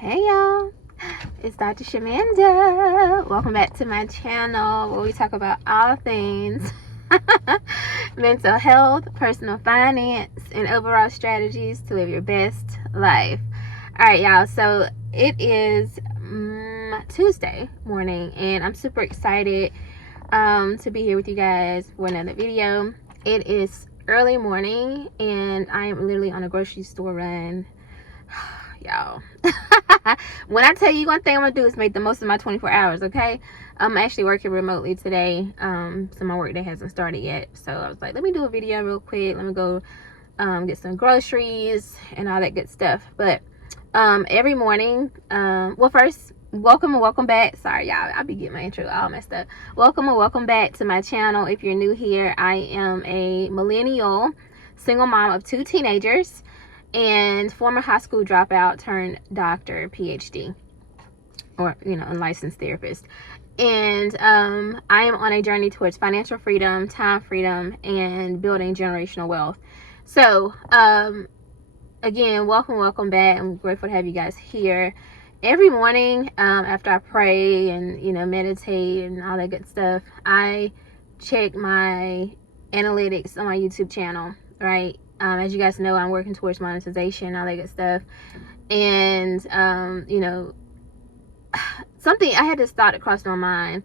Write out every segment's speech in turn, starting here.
Hey y'all, it's Dr. Shamanda. Welcome back to my channel where we talk about all things mental health, personal finance, and overall strategies to live your best life. Alright y'all, so it is Tuesday morning and I'm super excited to be here with you guys for another video. It is early morning and I am literally on a grocery store run. Y'all, when I tell you one thing I'm gonna do is make the most of my 24 hours, okay? I'm actually working remotely today, so my work day hasn't started yet, so I was like, let me do a video real quick. Let me go get some groceries and all that good stuff. But every morning, well, first, welcome and welcome back. Sorry y'all, I'll be getting my intro all messed up. Welcome and welcome back to my channel. If you're new here, I am a millennial single mom of 2 teenagers and former high school dropout turned doctor, PhD, or a licensed therapist. And I am on a journey towards financial freedom, time freedom, and building generational wealth. So again, welcome back. I'm grateful to have you guys here. Every morning after I pray and meditate and all that good stuff, I check my analytics on my YouTube channel, right? As you guys know, I'm working towards monetization, all that good stuff. And, something I had this thought across my mind.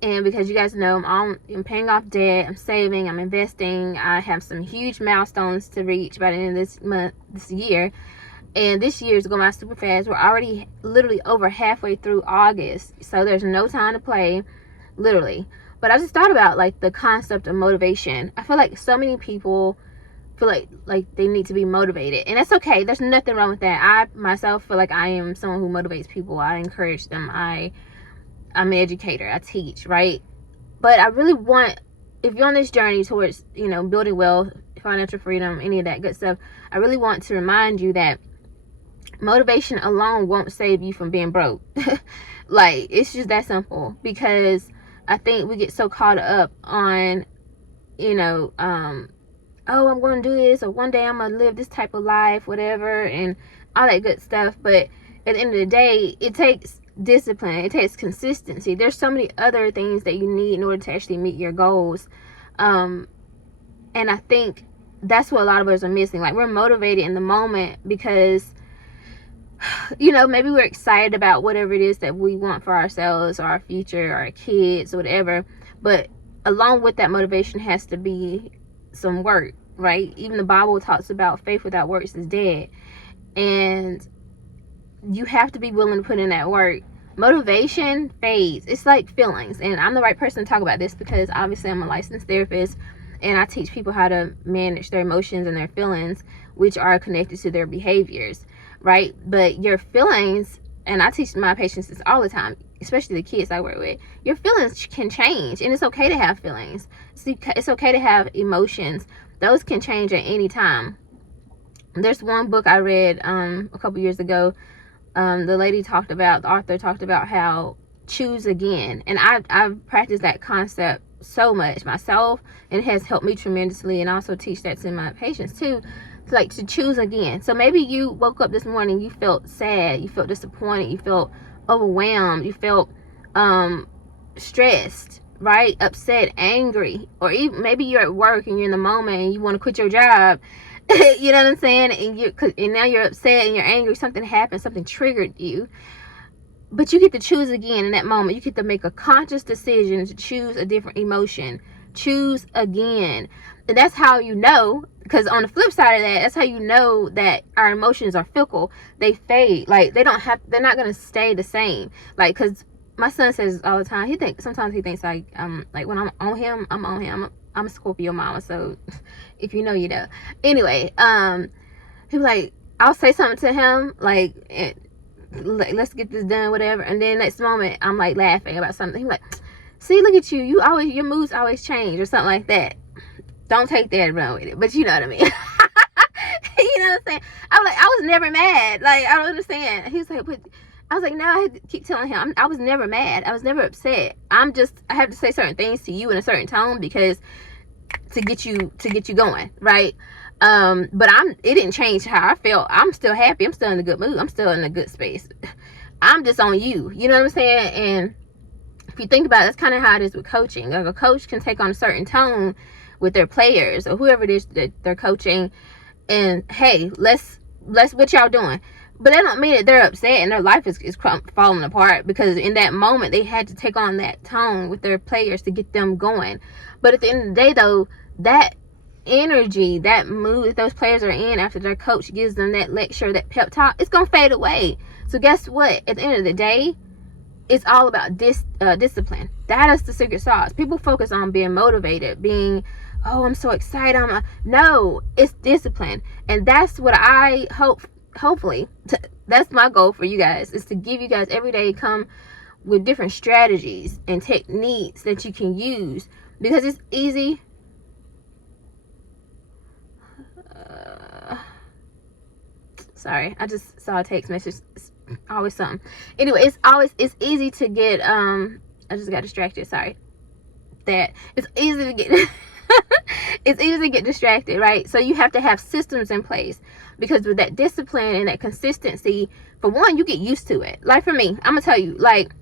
And because you guys know, I'm paying off debt, I'm saving, I'm investing. I have some huge milestones to reach by the end of this year. And this year is going by super fast. We're already literally over halfway through August. So there's no time to play, literally. But I just thought about like the concept of motivation. I feel like so many people feel like they need to be motivated, and that's okay. There's nothing wrong with that. I myself feel like I am someone who motivates people. I encourage them. I'm an educator. I teach, right? But I really want, if you're on this journey towards building wealth, financial freedom, any of that good stuff, I really want to remind you that motivation alone won't save you from being broke. Like, it's just that simple. Because I think we get so caught up on oh, I'm going to do this, or one day I'm going to live this type of life, whatever, and all that good stuff. But at the end of the day, it takes discipline. It takes consistency. There's so many other things that you need in order to actually meet your goals. And I think that's what a lot of us are missing. Like, we're motivated in the moment because, maybe we're excited about whatever it is that we want for ourselves or our future or our kids or whatever. But along with that motivation has to be some work, right? Even the Bible talks about faith without works is dead, and you have to be willing to put in that work. Motivation fades. It's like feelings, and I'm the right person to talk about this because obviously I'm a licensed therapist and I teach people how to manage their emotions and their feelings, which are connected to their behaviors, right? But your feelings, and I teach my patients this all the time, especially the kids I work with, your feelings can change, and it's okay to have feelings. It's okay to have emotions. Those can change at any time. There's one book I read a couple years ago. The author talked about how choose again, and I've practiced that concept so much myself, and it has helped me tremendously, and I also teach that to my patients too, to choose again. So maybe you woke up this morning, you felt sad, you felt disappointed, you felt overwhelmed, you felt stressed, right? Upset, angry, or even maybe you're at work and you're in the moment and you want to quit your job. You know what I'm saying? And now you're upset and you're angry. Something happened, something triggered you. But you get to choose again in that moment. You get to make a conscious decision to choose a different emotion. Choose again. And that's how you know, because on the flip side of that, that's how you know that our emotions are fickle. They fade. Like, they're not going to stay the same. Like, because my son says all the time, sometimes he thinks like when I'm on him, I'm on him. I'm a Scorpio mama, so if you know, you know. Anyway, he's like, I'll say something to him, like, let's get this done, whatever. And then next moment, I'm like laughing about something. He's like, see, look at you. Your moods always change, or something like that. Don't take that and run with it, but you know what I mean. You know what I'm saying? I was never mad. Like, I don't understand. He was like, but I was like, no, I had to keep telling him, I was never mad. I was never upset. I have to say certain things to you in a certain tone because to get you going, right? But it didn't change how I felt. I'm still happy. I'm still in a good mood. I'm still in a good space. I'm just on you. You know what I'm saying? And if you think about it, that's kind of how it is with coaching. Like, a coach can take on a certain tone with their players or whoever it is that they're coaching, and hey, let's what y'all doing. But that don't mean that they're upset and their life is falling apart, because in that moment they had to take on that tone with their players to get them going. But at the end of the day, though, that energy, that mood that those players are in after their coach gives them that lecture, that pep talk, it's gonna fade away. So guess what? At the end of the day, it's all about discipline. That is the secret sauce. People focus on being motivated, being, oh, I'm so excited. No, it's discipline. And that's what I hopefully, that's my goal for you guys, is to give you guys every day, come with different strategies and techniques that you can use, because it's easy. Sorry, I just saw a text message. It's always something. Anyway, it's easy to get I just got distracted. Sorry. That it's easy to get it's easy to get distracted, right? So you have to have systems in place, because with that discipline and that consistency, for one, you get used to it. Like for me, I'm gonna tell you, like,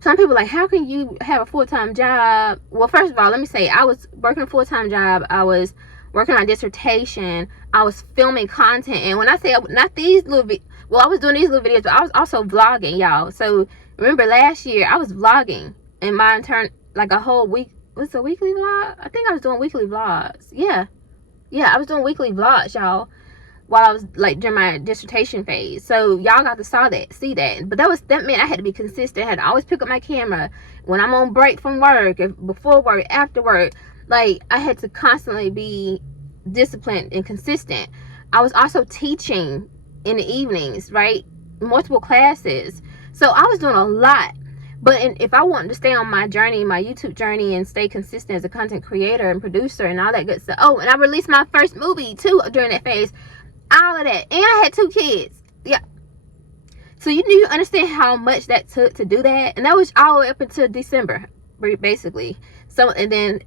some people like, how can you have a full-time job? Well, first of all, let me say, I was working a full-time job. I was working on a dissertation. I was filming content. And when I say not these little I was doing these little videos, but I was also vlogging, y'all. So remember last year, I was vlogging in my turn, like a whole week. Was it a weekly vlog? I think I was doing weekly vlogs. Yeah, I was doing weekly vlogs, y'all, while I was like during my dissertation phase. So y'all got to see that. But that meant I had to be consistent. I had to always pick up my camera when I'm on break from work, before work, after work. Like, I had to constantly be disciplined and consistent. I was also teaching in the evenings, right? Multiple classes. So I was doing a lot. But if I wanted to stay on my journey, my YouTube journey, and stay consistent as a content creator and producer and all that good stuff. Oh, and I released my first movie too during that phase. All of that. And I had 2 kids. Yeah. So you understand how much that took to do that? And that was all the way up until December, basically. So, and then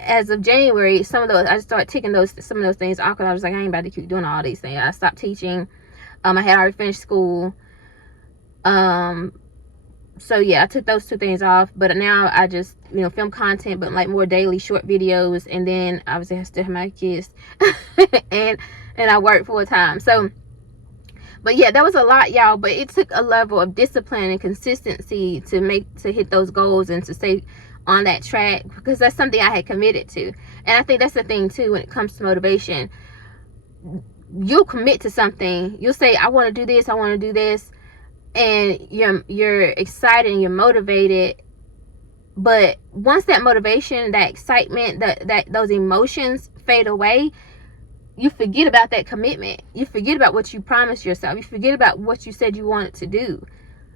as of January, some of those, I just started ticking some of those things off, because I was like, I ain't about to keep doing all these things. I stopped teaching. I had already finished school. So yeah, I took those 2 things off. But now I just, film content, but like more daily short videos. And then obviously I still have my kids, and I work full time. So, but yeah, that was a lot, y'all. But it took a level of discipline and consistency to hit those goals and to stay on that track, because that's something I had committed to. And I think that's the thing too, when it comes to motivation. You'll commit to something. You'll say, I want to do this, I want to do this, and you're excited and you're motivated. But once that motivation, that excitement, that those emotions fade away, you forget about that commitment. You forget about what you promised yourself. You forget about what you said you wanted to do.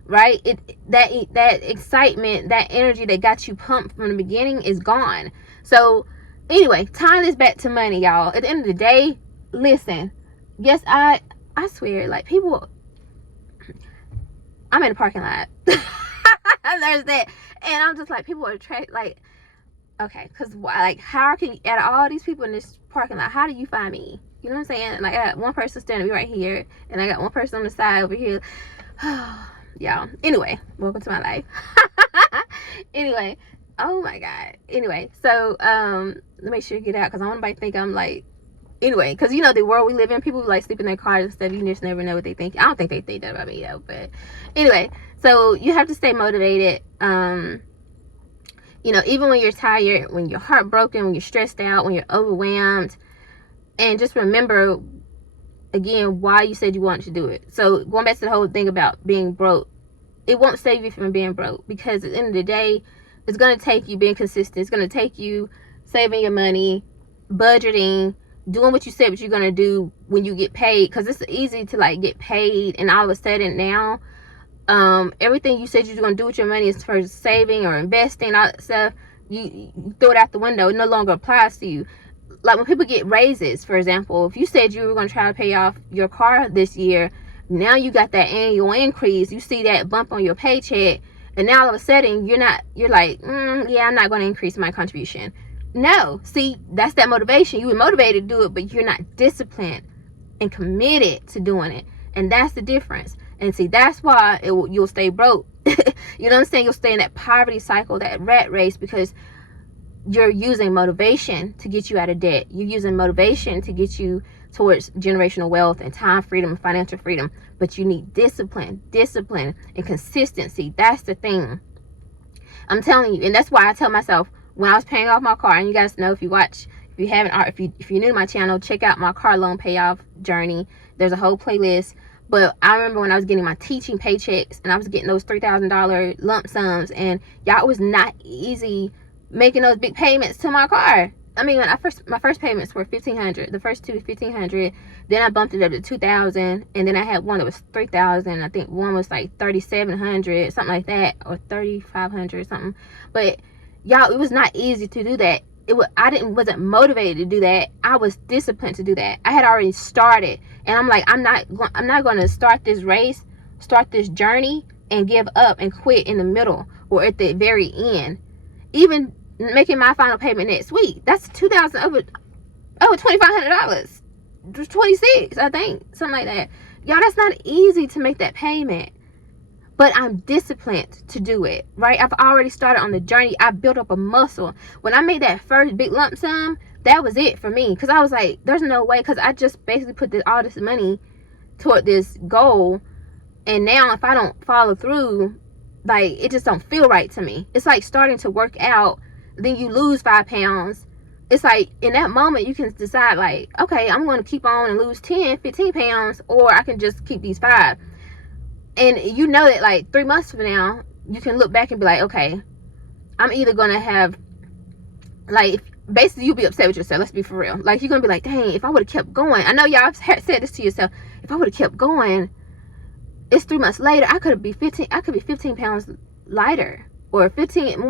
Right? That excitement, that energy that got you pumped from the beginning is gone. So anyway, tying this back to money, y'all. At the end of the day, listen. Yes, I swear, like, people, I'm in a parking lot. There's that. And I'm just like, people are like, okay, because like, how can you, out of all these people in this parking lot, how do you find me? You know what I'm saying? Like, I got one person standing right here, and I got one person on the side over here. Y'all, anyway, welcome to my life. Anyway, oh my god. Anyway, so let me make sure to get out, because I want nobody to think I'm like, anyway, because the world we live in, people like sleep in their cars and stuff. You just never know what they think. I don't think they think that about me though. But anyway, so you have to stay motivated. Even when you're tired, when you're heartbroken, when you're stressed out, when you're overwhelmed, and just remember again why you said you wanted to do it. So going back to the whole thing about being broke, it won't save you from being broke, because at the end of the day, it's going to take you being consistent. It's going to take you saving your money, budgeting, doing what you said what you're going to do when you get paid, because it's easy to like get paid and all of a sudden now everything you said you were going to do with your money as far as saving or investing, all that stuff, you throw it out the window. It no longer applies to you. Like when people get raises, for example, if you said you were going to try to pay off your car this year, now you got that annual increase, you see that bump on your paycheck, and now all of a sudden you're like, yeah, I'm not going to increase my contribution. No. See, that's that motivation. You were motivated to do it, but you're not disciplined and committed to doing it. And that's the difference. And see, that's why you'll stay broke. You know what I'm saying? You'll stay in that poverty cycle, that rat race, because you're using motivation to get you out of debt. You're using motivation to get you towards generational wealth and time freedom and financial freedom. But you need discipline and consistency. That's the thing. I'm telling you. And that's why I tell myself, when I was paying off my car, and you guys know, if you're new to my channel, check out my car loan payoff journey. There's a whole playlist. But I remember when I was getting my teaching paychecks and I was getting those $3,000 lump sums, and y'all, it was not easy making those big payments to my car. I mean, when my first payments were $1,500. The first two $1,500. Then I bumped it up to $2,000, and then I had one that was $3,000. I think one was like $3,700, something like that, or $3,500 something. But y'all, it was not easy to do that. I wasn't motivated to do that. I was disciplined to do that. I had already started, and I'm like, I'm not going to start this race, start this journey, and give up and quit in the middle or at the very end. Even making my final payment next week, that's $2,000 over $2,500, $26, I think, something like that. Y'all, that's not easy to make that payment. But I'm disciplined to do it, right? I've already started on the journey. I built up a muscle. When I made that first big lump sum, that was it for me. Because I was like, there's no way. Because I just basically put all this money toward this goal. And now if I don't follow through, like, it just don't feel right to me. It's like starting to work out. Then you lose 5 pounds. It's like, in that moment, you can decide, like, okay, I'm going to keep on and lose 10, 15 pounds. Or I can just keep these 5. And you know that, like, 3 months from now, you can look back and be like, okay, I'm either going to have, like, basically you'll be upset with yourself. Let's be for real. Like, you're going to be like, dang, if I would have kept going. I know y'all have said this to yourself. If I would have kept going, it's 3 months later, I could be 15 pounds lighter, or 15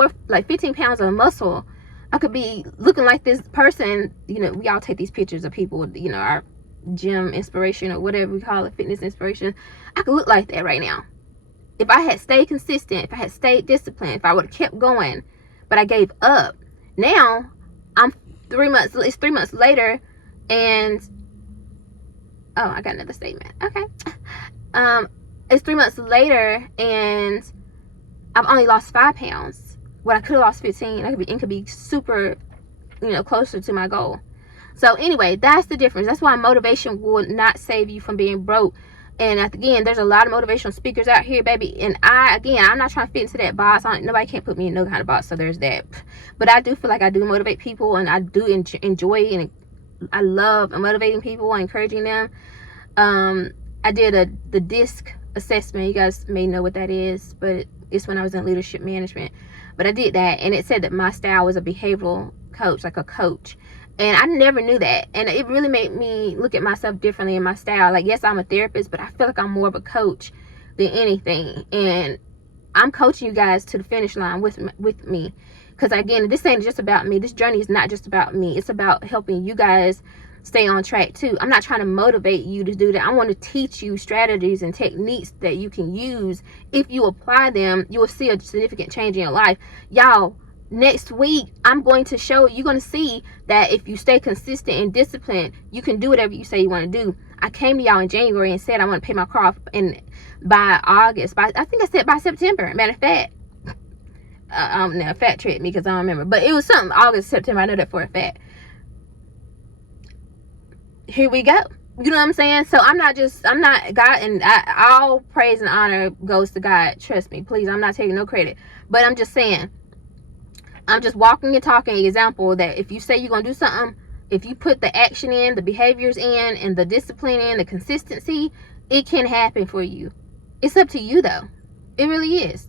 pounds of muscle. I could be looking like this person. You know, we all take these pictures of people, you know, our gym inspiration or whatever we call it, fitness inspiration. I could look like that right now if I had stayed consistent, if I had stayed disciplined, if I would have kept going. But I gave up. Now it's 3 months later, and oh, I got another statement. Okay. It's 3 months later, and I've only lost 5 pounds. What I could have lost 15. It could be super, you know, closer to my goal. So anyway, that's the difference. That's why motivation will not save you from being broke. And again, there's a lot of motivational speakers out here, baby. And I'm not trying to fit into that box. Nobody can't put me in no kind of box. So there's that. But I do feel like I do motivate people, and I do enjoy, and I love motivating people and encouraging them. I did the DISC assessment. You guys may know what that is, but it's when I was in leadership management. But I did that, and it said that my style was a behavioral coach, like a coach. And I never knew that. And it really made me look at myself differently in my style. Like, yes, I'm a therapist, but I feel like I'm more of a coach than anything. And I'm coaching you guys to the finish line with me. Because, again, this ain't just about me. This journey is not just about me. It's about helping you guys stay on track, too. I'm not trying to motivate you to do that. I want to teach you strategies and techniques that you can use. If you apply them, you will see a significant change in your life. Y'all, next week, you're going to see that if you stay consistent and disciplined, you can do whatever you say you want to do. I came to y'all in January and said I want to pay my car off by August. I think I said by September. Matter of fact, now fat tricked me because I don't remember. But it was something August, September. I know that for a fact. Here we go. You know what I'm saying? So I'm not God, and all praise and honor goes to God. Trust me, please. I'm not taking no credit. But I'm just saying, I'm just walking and talking an example that if you say you're going to do something, if you put the action in, the behaviors in, and the discipline in, the consistency, it can happen for you. It's up to you, though. It really is.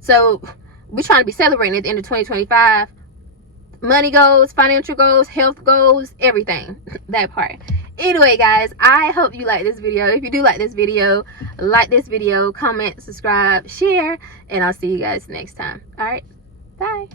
So we're trying to be celebrating at the end of 2025. Money goals, financial goals, health goals, everything. That part. Anyway, guys, I hope you like this video. If you do like this video, comment, subscribe, share, and I'll see you guys next time. All right. Bye.